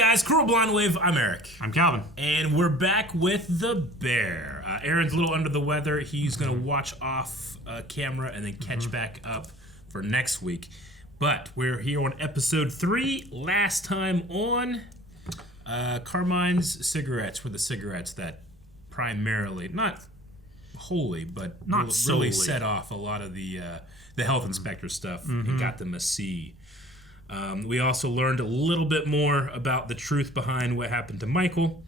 guys, Cruel Blonde Wave. I'm Eric. I'm Calvin. And we're back with the bear. Aaron's a little under the weather. He's going to watch off camera and then catch back up for next week. But we're here on episode 3. Last time on, Carmine's cigarettes were the cigarettes that primarily, not wholly, but not really set off a lot of the health inspector stuff and got them a C. We also learned a little bit more about the truth behind what happened to Michael,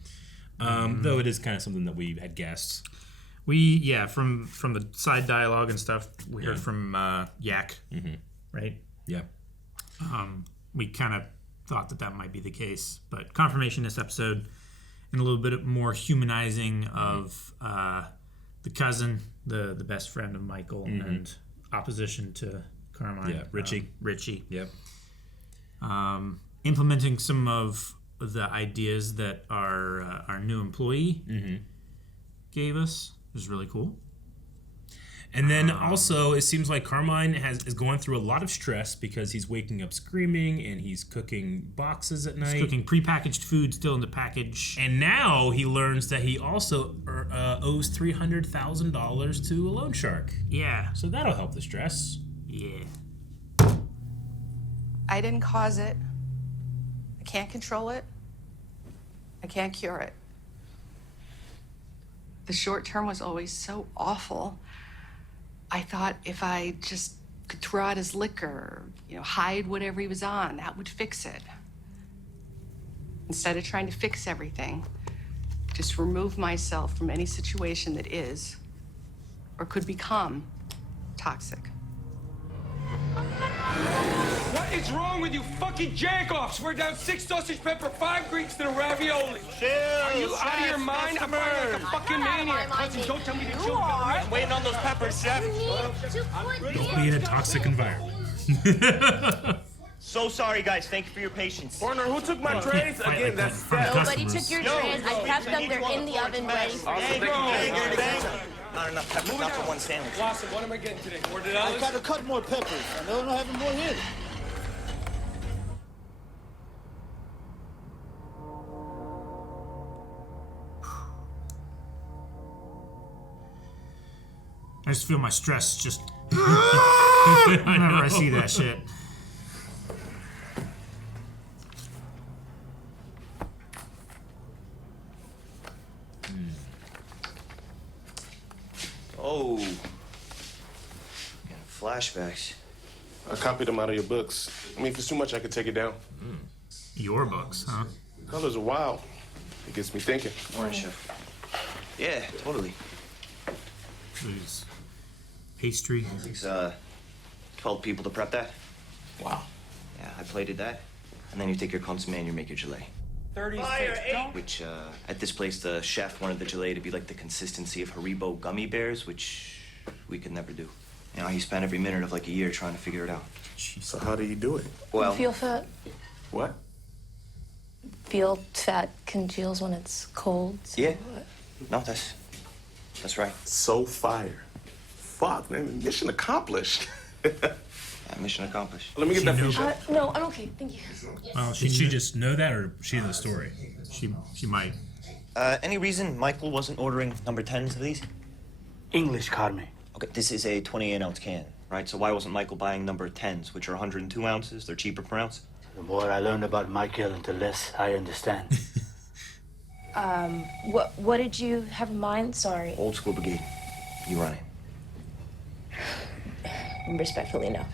though it is kind of something that we had guessed. From the side dialogue and stuff, we heard from Yak, right? Yeah. We kind of thought that might be the case, but confirmation this episode and a little bit more humanizing of the cousin, the best friend of Michael, and opposition to Carmine. Yeah, Richie. Richie. Yep. Implementing some of the ideas that our new employee gave us was really cool. And then also, it seems like Carmine is going through a lot of stress because he's waking up screaming and he's cooking boxes at night. He's cooking prepackaged food still in the package. And now he learns that he also owes $300,000 to a loan shark. Yeah. So that'll help the stress. Yeah. I didn't cause it. I can't control it. I can't cure it. The short term was always so awful. I thought if I just could throw out his liquor, hide whatever he was on, that would fix it. Instead of trying to fix everything, just remove myself from any situation that is or could become toxic. What is wrong with you fucking jack-offs? We're down 6 sausage pepper, 5 Greeks, and a ravioli. Chill, Are you out of your mind? I'm fighting like a fucking maniac. Cousin, don't tell me to chill. I'm waiting on those peppers, chef. Don't be in a toxic environment. So sorry, guys. Thank you for your patience. Corner, who took my trays? Again, that's Steph. Nobody took your trays. I kept them. They're in the oven ready for you. Not enough peppers, not for one sandwich. Lawson, what am I getting today? $4? I gotta cut more peppers. I don't have more here. I just feel my stress just whenever I see that shit. Oh. Flashbacks. I copied them out of your books. I mean, if it's too much, I could take it down. Your books, huh? Colors are wild. It gets me thinking. Morning, chef. Yeah, totally. There's pastry. It's 12 people to prep that. Wow. Yeah, I plated that. And then you take your consommé and you make your gelée. 36. Which, at this place, the chef wanted the gelée to be like the consistency of Haribo gummy bears, which we could never do. He spent every minute of like a year trying to figure it out. So how do you do it? Well, Feel fat. What? Feel fat congeals when it's cold. yeah. No, that's right. So fire. Fuck, man. Mission accomplished. Yeah, mission accomplished. Let me get that for you. No, I'm okay. Thank you. Well, Did she just know that, or she in the story? She might. Any reason Michael wasn't ordering number 10s of these? English, Carmen. Okay, this is a 28-ounce can, right? So why wasn't Michael buying number 10s, which are 102 ounces? They're cheaper per ounce. The more I learn about Michael, the less I understand. What did you have in mind? Sorry. Old school Brigade. You run it. Respectfully, no.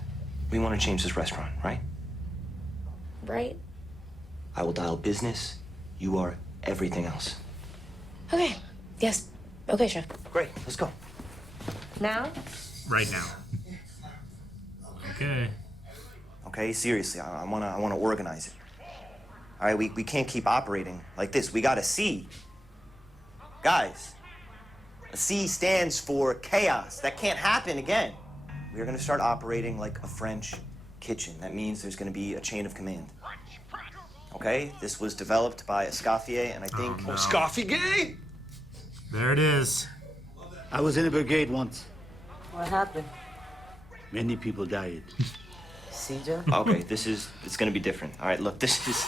We want to change this restaurant, right? Right? I will dial business. You are everything else. Okay. Yes. Okay, chef. Great, let's go. Now? Right now. Okay. Okay, seriously, I wanna organize it. All right, we can't keep operating like this. We got a C. Guys, a C stands for chaos. That can't happen again. We're gonna start operating like a French kitchen. That means there's gonna be a chain of command. Okay, this was developed by Escoffier, and I think... no. Escoffier? There it is. I was in a brigade once. What happened? Many people died. See, Joe? Okay, it's gonna be different. All right, look, this is...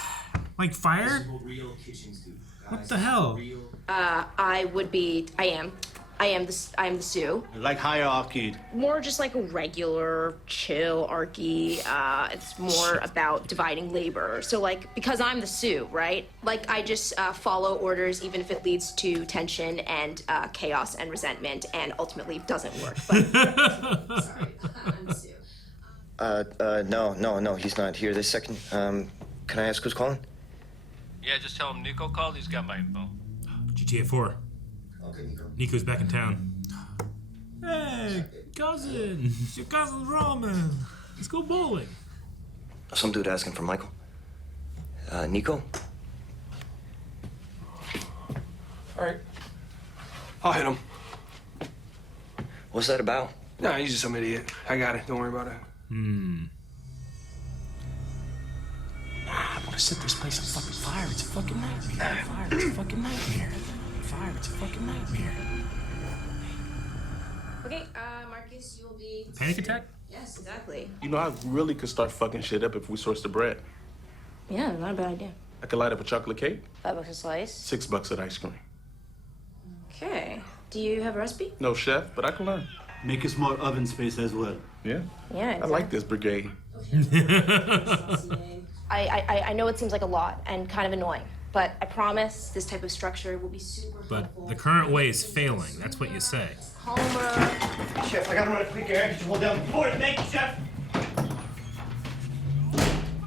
Like fire? What the hell? I am the Sioux. Like hierarchy. More just like a regular, chill archy. It's more about dividing labor. So like, because I'm the Sioux, right? Like I just follow orders even if it leads to tension and chaos and resentment and ultimately doesn't work. But sorry, I'm the Sioux. No, he's not here this second. Can I ask who's calling? Yeah, just tell him Niko called. He's got my info. GTA 4. Okay, Niko. Niko's back in town. Hey, cousin. It's your cousin's ramen. Let's go bowling. Some dude asking for Michael. Niko? All right. I'll hit him. What's that about? Nah, he's just some idiot. I got it. Don't worry about it. I want to set this place on fucking fire. It's a fucking nightmare. Fire, it's a fucking nightmare. Fire, it's a fucking nightmare. Okay, Marcus, you will be. Panic attack? Yes, exactly. You know, I really could start fucking shit up if we source the bread. Yeah, not a bad idea. I could light up a chocolate cake, $5 a slice. $6 at ice cream. Okay. Do you have a recipe? No chef, but I can learn. Make a small oven space as well. Yeah. Yeah. I like this brigade. I know it seems like a lot and kind of annoying, but I promise this type of structure will be super But helpful. the current way is failing. That's what you say. Homer. Chef, I gotta run a quick errand. Could you hold down the board? Thank you, Chef.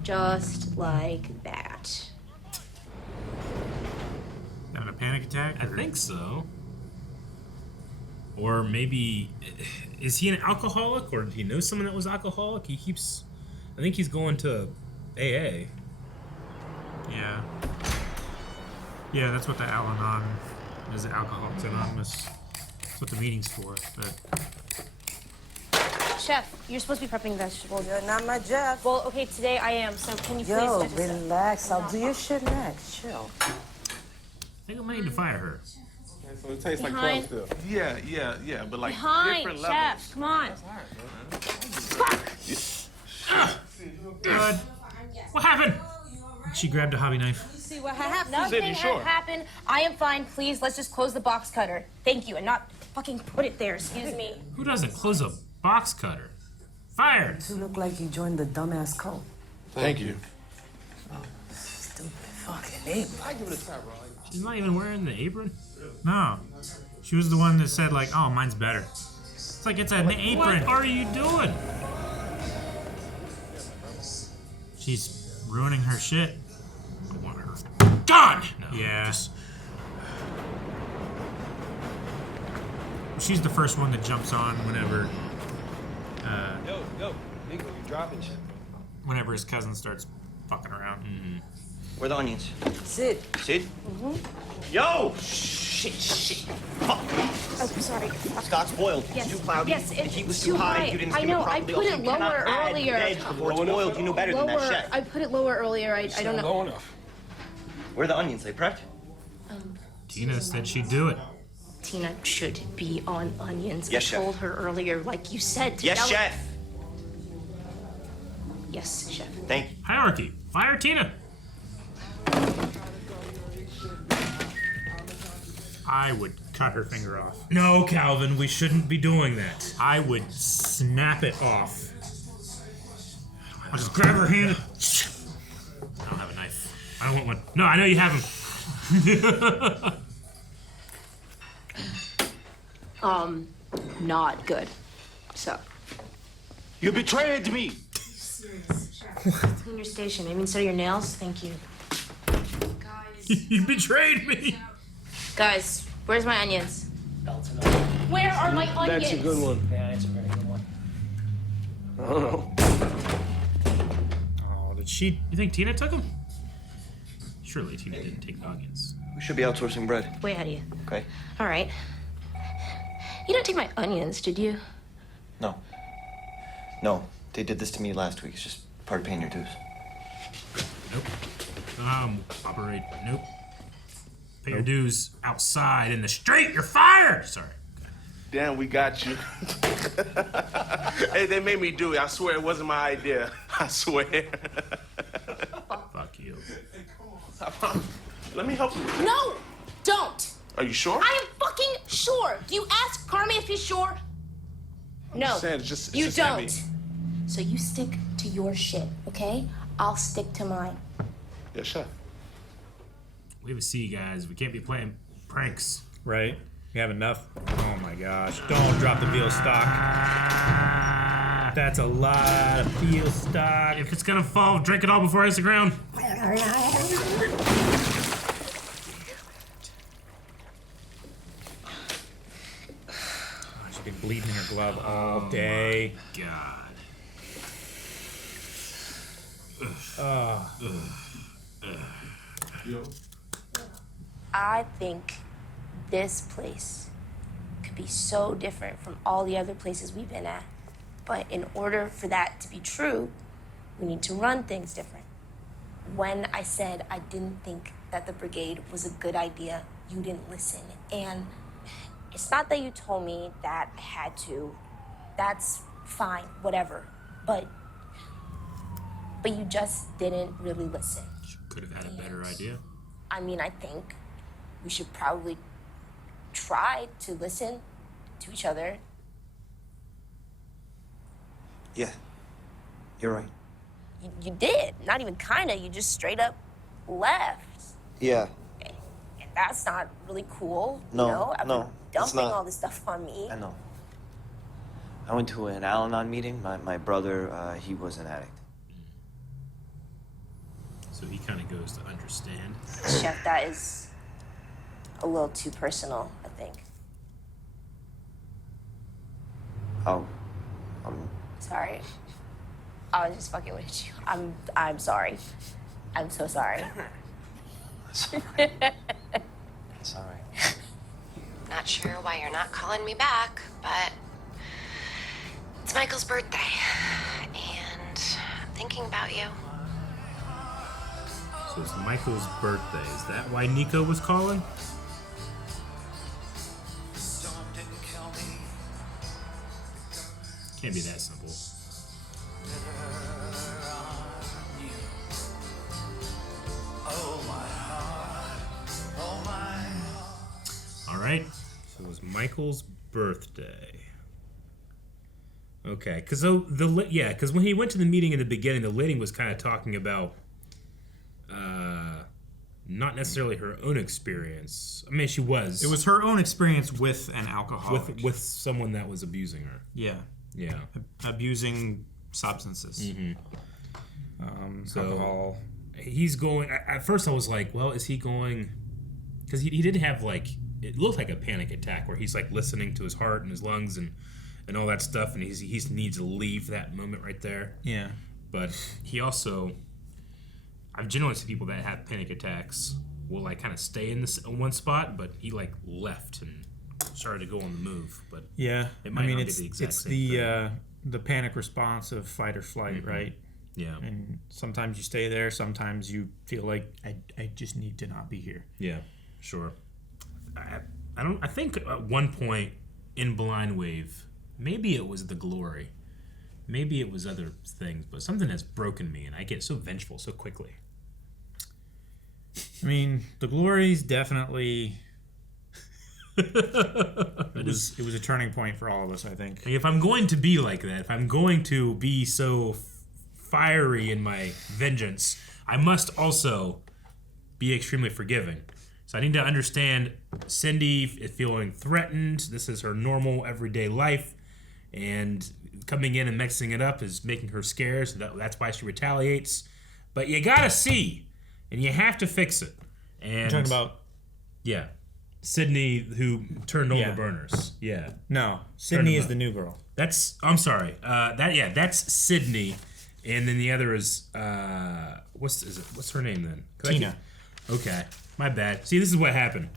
Just like that. Having a panic attack? I think so. Or maybe, is he an alcoholic, or did he know someone that was alcoholic? He keeps, I think he's going to AA. Yeah. Yeah, that's what the Al-Anon is, Alcoholics Anonymous. That's what the meeting's for. But Chef, you're supposed to be prepping vegetables. You're not my Jeff. Well, okay, today I am, so can you please... Yo, relax. I'll do your shit next. Chill. I think I might need to fire her. So it tastes Behind. like 12 still. Yeah, but like Behind, different Chef, levels. come on. Good. What happened? She grabbed a hobby knife. See what happened? Nothing Sydney, sure. happened. I am fine. Please, let's just close the box cutter. Thank you, and not fucking put it there. Excuse me. Who doesn't close a box cutter? Fired. You look like you joined the dumbass cult. Thank you. Stupid fucking name. I give it a try, bro. She's not even wearing the apron. no. She was the one that said, like, oh, mine's better. It's like it's an apron. What are you doing? She's ruining her shit. I want her gone. No, Yeah. just- She's the first one that jumps on whenever Yo, Niko, you dropping shit. whenever his cousin starts fucking around. Where are the onions? Sid. Sid? Yo! Shit. Fuck. Oh, sorry. Scott's boiled. Yes. It's too cloudy. Yes, the it's heat was too high. You didn't I skim know, it I properly. put Also, it you cannot lower add earlier. veg before it's boiled. You know better than that, Lower. chef. I put it lower earlier. I don't know. Low enough. Where are the onions? They prepped? Tina said she'd do it. Tina should be on onions. Yes, I chef. told her earlier, like you said. to Yes, yell- chef. Yes, chef. Thank you. Hierarchy. Fire Tina. I would cut her finger off. No, Calvin, we shouldn't be doing that. I would snap it off. I'll just grab her hand. I don't have a knife. I don't want one. No, I know you have them. Not good. So. You betrayed me! Clean your station. I mean, so your nails. Thank you. You betrayed me. Guys, where's my onions? Where are my onions? That's a good one. Yeah, it's a very good one. I don't know. Oh, did she? You think Tina took them? Surely Tina didn't take the onions. We should be outsourcing bread. Way ahead of you. Okay? All right. You didn't take my onions, did you? No. No. They did this to me last week. It's just part of paying your dues. Nope. Operate. Nope. Pay your dues outside in the street. You're fired. Sorry. Damn, we got you. Hey, they made me do it. I swear it wasn't my idea. I swear. Fuck you. Let me help you. No, don't. Are you sure? I am fucking sure. Do you ask Carmi if he's sure? No, saying, it's just you don't. heavy. So you stick to your shit, okay? I'll stick to mine. Yeah, sure. We have a C, guys. We can't be playing pranks. Right? You have enough? Oh my gosh. Don't drop the veal stock. That's a lot of veal stock. If it's gonna fall, drink it all before it hits the ground. She's been bleeding in her glove all day. God. I think this place could be so different from all the other places we've been at. But in order for that to be true, we need to run things different. When I said I didn't think that the Brigade was a good idea, you didn't listen. And it's not that you told me that I had to. That's fine, whatever. But you just didn't really listen. Could have had a better idea. I mean, I think we should probably try to listen to each other. Yeah, you're right. You did. Not even kinda. You just straight up left. Yeah. And that's not really cool. No, you know? After no, it's dumping not. all this stuff on me. I know. I went to an Al-Anon meeting. My brother, he was an addict. So he kind of goes to understand. Chef, that is a little too personal, I think. Oh, Sorry. I was just fucking with you. I'm sorry. I'm so sorry. sorry. Not sure why you're not calling me back, but it's Michael's birthday, and I'm thinking about you. So it's Michael's birthday. Is that why Niko was calling? Can't be that simple. All right. So it was Michael's birthday. Okay, because because when he went to the meeting in the beginning, the lady was kind of talking about not necessarily her own experience. I mean, she was. It was her own experience with an alcoholic. With someone that was abusing her. Yeah. Yeah. Abusing substances. Mm-hmm. So alcohol. He's going. At first, I was like, well, is he going? Because he did have like, it looked like a panic attack where he's like listening to his heart and his lungs and all that stuff, and he needs to leave that moment right there. Yeah. But he also, I've generally seen people that have panic attacks will like kind of stay in this one spot, but he like left and started to go on the move. But yeah, it might not it's be the exact it's same the thing. The panic response of fight or flight, Mm-hmm. right? Yeah. And sometimes you stay there, sometimes you feel like I just need to not be here. Yeah, sure. I think at one point in Blind Wave, maybe it was the glory, maybe it was other things, but something has broken me, and I get so vengeful so quickly. I mean, the glory's definitely. It was a turning point for all of us, I think. Like if I'm going to be like that, if I'm going to be so fiery in my vengeance, I must also be extremely forgiving. So I need to understand Cindy is feeling threatened. This is her normal everyday life, and coming in and mixing it up is making her scared. So that's why she retaliates. But you gotta see, and you have to fix it. And You're talking about Sydney, who turned on the burners. Yeah. No, Sydney is the new girl. I'm sorry. That's Sydney, and then the other is what's her name then? Tina. Okay, my bad. See, this is what happened.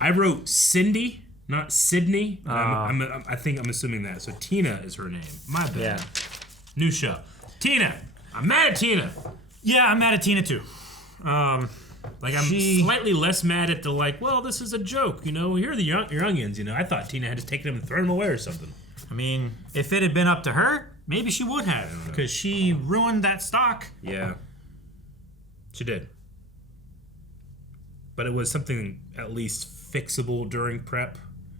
I wrote Cindy, not Sydney. I'm assuming that. So Tina is her name. My bad. Yeah. New show. Tina. I'm mad at Tina. Yeah, I'm mad at Tina too. I'm slightly less mad at the well, this is a joke, Here are the youngins, I thought Tina had just taken them and thrown them away or something. I mean, if it had been up to her, maybe she would have, because she ruined that stock. Yeah, she did. But it was something at least fixable during prep.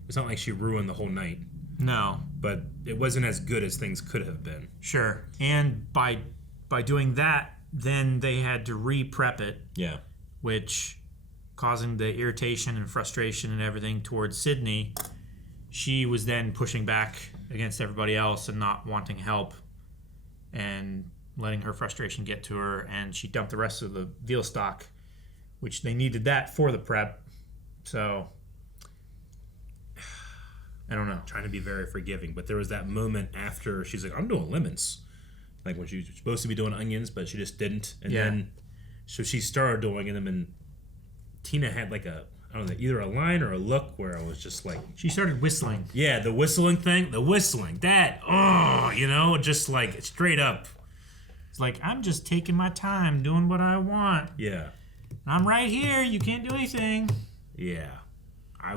It's not like she ruined the whole night. No. But it wasn't as good as things could have been. Sure. And by doing that, then they had to re-prep it. Yeah. Which, causing the irritation and frustration and everything towards Sydney, she was then pushing back against everybody else and not wanting help and letting her frustration get to her. And she dumped the rest of the veal stock, which they needed that for the prep. So, I don't know. Trying to be very forgiving. But there was that moment after she's like, I'm doing lemons. Like when she was supposed to be doing onions, but she just didn't. And then, so she started doing them, and Tina had like a, I don't know, either a line or a look where I was just like... She started whistling. Yeah, the whistling thing. The whistling. That, just like straight up. It's like, I'm just taking my time doing what I want. Yeah. I'm right here. You can't do anything. Yeah. I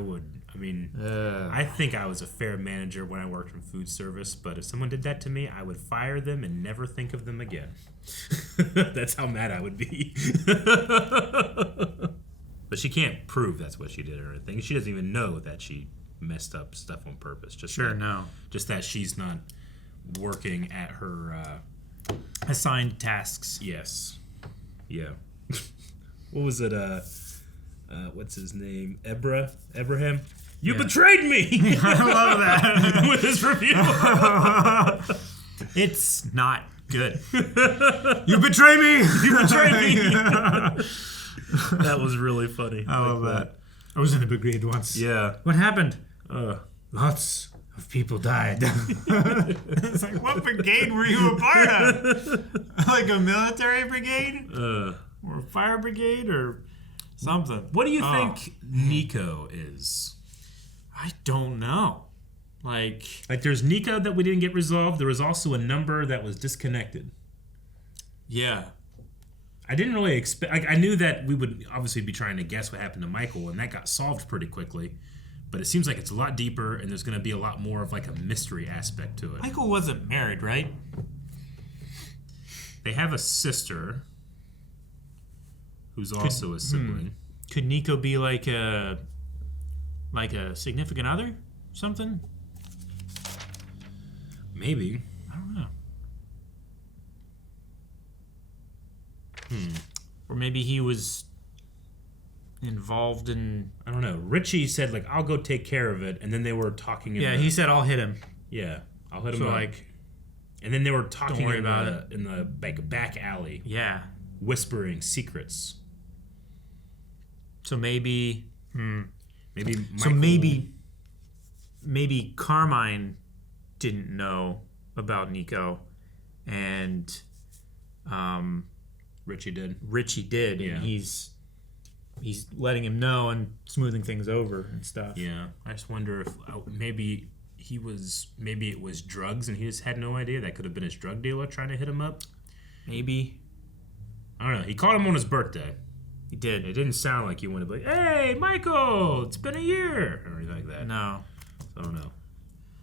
think I was a fair manager when I worked in food service, but if someone did that to me, I would fire them and never think of them again. That's how mad I would be. But she can't prove that's what she did or anything. She doesn't even know that she messed up stuff on purpose. Just that she's not working at her assigned tasks. Yes. Yeah. What was it? What's his name? Abraham? You betrayed me! I love that. With his review. It's not good. You betray me! You betrayed me! That was really funny. I love that. I was in the brigade once. Yeah. What happened? Lots of people died. It's like, what brigade were you a part of? Like a military brigade? Or a fire brigade? Or something. What do you think Niko is? I don't know. Like there's Niko that we didn't get resolved. There was also a number that was disconnected. Yeah. I didn't really expect... I knew that we would obviously be trying to guess what happened to Michael, and that got solved pretty quickly. But it seems like it's a lot deeper, and there's going to be a lot more of like a mystery aspect to it. Michael wasn't married, right? They have a sister who's also a sibling. Could Niko be like a significant other? Something? Maybe. I don't know. Or maybe he was involved in... I don't know. Richie said, like, I'll go take care of it. And then they were talking in he said, I'll hit him. Yeah. I'll hit him so up. Like... And then they were talking Don't worry about it. in the back alley. Yeah. Whispering secrets. So maybe... Maybe Michael... So maybe Carmine didn't know about Niko, and Richie did. Yeah. And he's letting him know and smoothing things over and stuff. Yeah. I just wonder if maybe it was drugs and he just had no idea. That could have been his drug dealer trying to hit him up. Maybe. I don't know. He called him on his birthday. He did. It didn't sound like he wanted to be like, hey, Michael, it's been a year. Or anything like that. No. I don't know.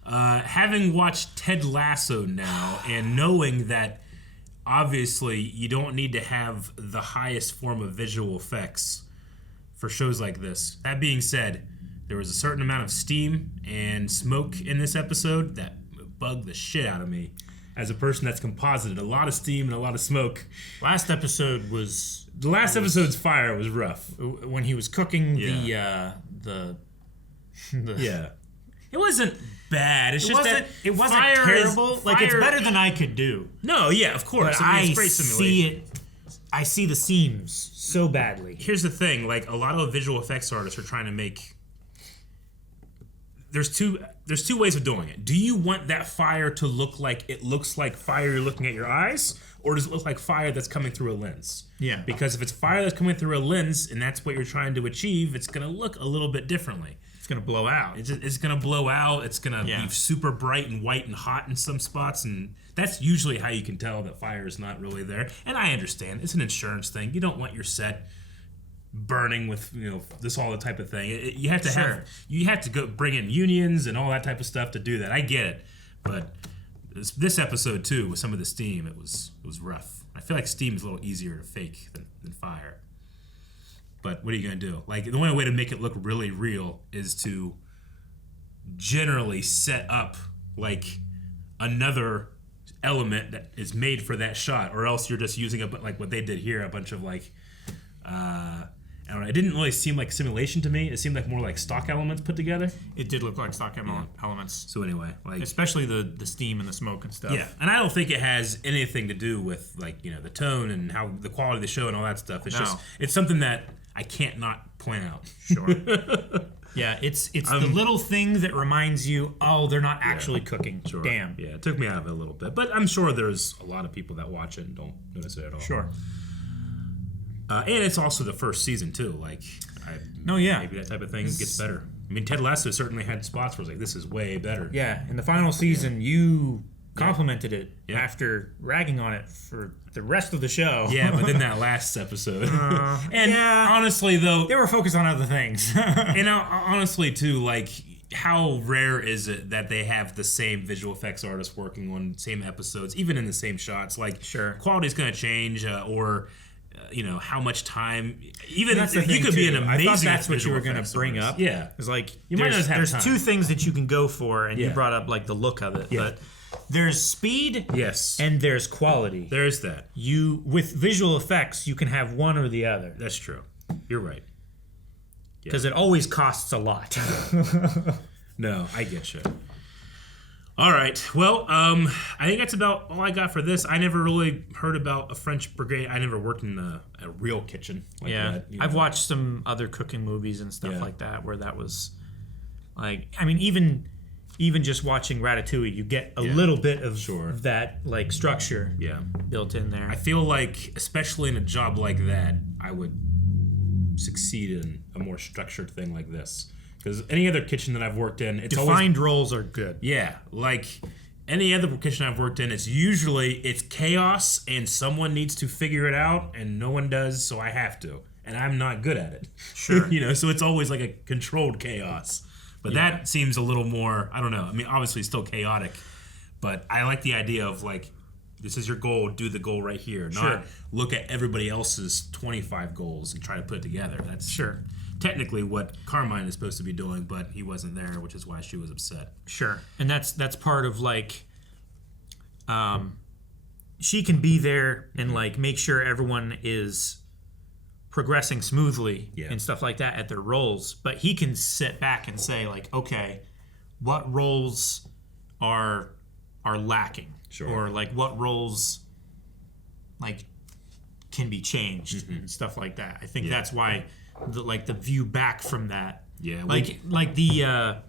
Having watched Ted Lasso now and knowing that obviously you don't need to have the highest form of visual effects for shows like this. That being said, there was a certain amount of steam and smoke in this episode that bugged the shit out of me. As a person that's composited, a lot of steam and a lot of smoke. Last episode was... The last episode's fire was rough. When he was cooking the yeah. It wasn't bad. It wasn't terrible. Like, it's better than I could do. No, yeah, of course. But I see the seams so badly. Here's the thing: like a lot of visual effects artists are trying to make. There's two ways of doing it. Do you want that fire to look like it looks like fire you're looking at your eyes, or does it look like fire that's coming through a lens? Yeah. Because if it's fire that's coming through a lens and that's what you're trying to achieve, it's gonna look a little bit differently. It's gonna blow out. It's gonna blow out. It's gonna be super bright and white and hot in some spots, and that's usually how you can tell that fire is not really there. And I understand it's an insurance thing. You don't want your set burning with this all the type of thing. You have to you have to go bring in unions and all that type of stuff to do that. I get it, but this episode too with some of the steam, it was rough. I feel like steam is a little easier to fake than fire. but what are you gonna do? Like, the only way to make it look really real is to generally set up like another element that is made for that shot, or else you're just using like what they did here, a bunch of like I don't know. It didn't really seem like simulation to me. It seemed like more like stock elements put together. It did look like stock elements. So anyway, like especially the steam and the smoke and stuff. Yeah, and I don't think it has anything to do with like the tone and how the quality of the show and all that stuff. It's just it's something that I can't not point out. Sure. Yeah, it's the little thing that reminds you, oh, they're not actually cooking. Sure. Damn. Yeah, it took me out of it a little bit, but I'm sure there's a lot of people that watch it and don't notice it at all. Sure. And it's also the first season too. Like, maybe that type of thing gets better. I mean, Ted Lasso certainly had spots where it's like, this is way better. Yeah, in the final season, you complimented it after ragging on it for the rest of the show. Yeah, but then that last episode. Honestly, though, they were focused on other things. And honestly, too, like, how rare is it that they have the same visual effects artists working on same episodes, even in the same shots? Like, quality's going to change, or how much time. Even you could be an amazing. I thought that's what you were going to bring up. Yeah, it's like you might not have there's time. two things that you can go for, and you brought up like the look of it, but there's speed, and there's quality. There's that. You with visual effects, you can have one or the other. That's true. You're right. Because it always costs a lot. No, I get you. All right. Well, I think that's about all I got for this. I never really heard about a French Brigade. I never worked in a real kitchen like that. I've watched some other cooking movies and stuff like that where that was like, I mean, even just watching Ratatouille, you get a little bit of that like structure built in there. I feel like, especially in a job like that, I would succeed in a more structured thing like this. Because any other kitchen that I've worked in, it's defined roles are good. Yeah, like any other kitchen I've worked in, it's chaos and someone needs to figure it out and no one does, so I have to, and I'm not good at it. Sure, so it's always like a controlled chaos. But that seems a little more. I don't know. I mean, obviously it's still chaotic, but I like the idea of like, this is your goal, do the goal right here, not look at everybody else's 25 goals and try to put it together. That's technically what Carmine is supposed to be doing, but he wasn't there, which is why she was upset. Sure. And that's part of like she can be there and like make sure everyone is progressing smoothly and stuff like that at their roles, but he can sit back and say like, okay, what roles are lacking? Or like what roles like can be changed and stuff like that. I think that's why the view back from that. Yeah. Like the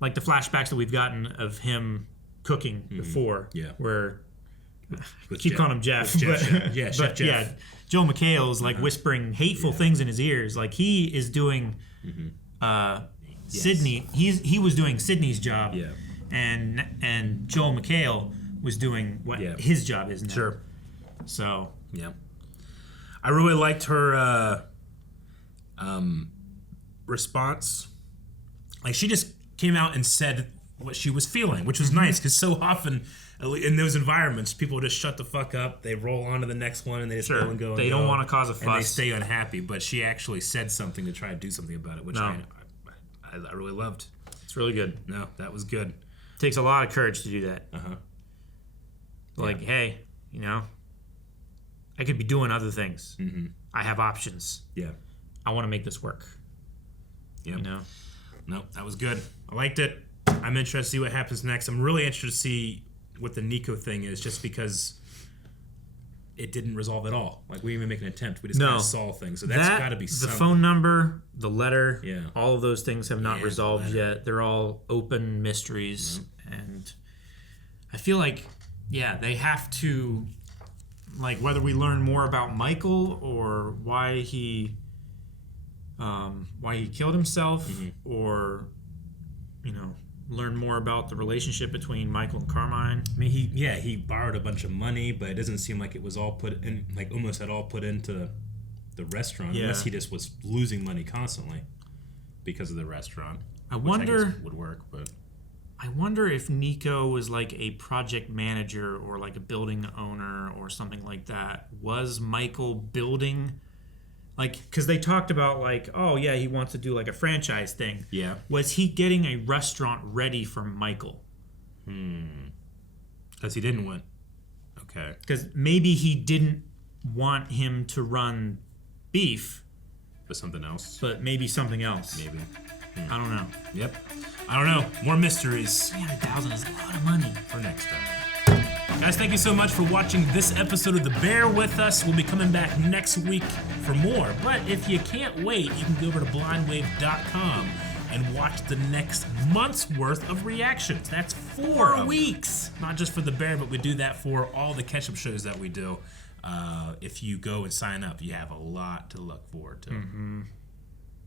flashbacks that we've gotten of him cooking before. Yeah. Where with keep calling him Jeff. Chef Jeff. Joel McHale is like whispering hateful things in his ears. Like he is doing Sydney. He was doing Sydney's job. Yeah. And Joel McHale was doing what his job is now. Sure. So I really liked her response. Like, she just came out and said what she was feeling, which was nice, because so often in those environments, people just shut the fuck up. They roll on to the next one and they just go and go. They don't want to cause a fuss. And they stay unhappy. But she actually said something to try to do something about it, which I really loved. It's really good. No, that was good. It takes a lot of courage to do that. Like, hey, I could be doing other things. I have options. Yeah. I want to make this work. No, that was good. I liked it. I'm interested to see what happens next. I'm really interested to see what the Niko thing is, just because it didn't resolve at all. Like, we didn't even make an attempt. We just kind of saw things. So that's got to be something. The phone number, the letter, all of those things have not resolved yet. They're all open mysteries. And I feel like, they have to, like, whether we learn more about Michael or why he killed himself, or, learn more about the relationship between Michael and Carmine. I mean, he borrowed a bunch of money, but it doesn't seem like it was all put in, like almost at all put into the restaurant, unless he just was losing money constantly because of the restaurant. I wonder would work, but I wonder if Niko was like a project manager or like a building owner or something like that. Was Michael building Like, because they talked about, like, oh, yeah, he wants to do, like, a franchise thing. Yeah. Was he getting a restaurant ready for Michael? Because he didn't win. Okay. Because maybe he didn't want him to run beef. But something else. But maybe something else. Maybe. I don't know. Yep. I don't know. More mysteries. 300,000 is a lot of money. For next time. Guys, thank you so much for watching this episode of The Bear with us. We'll be coming back next week for more. But if you can't wait, you can go over to blindwave.com and watch the next month's worth of reactions. That's 4 weeks. Not just for The Bear, but we do that for all the catch-up shows that we do. If you go and sign up, you have a lot to look forward to.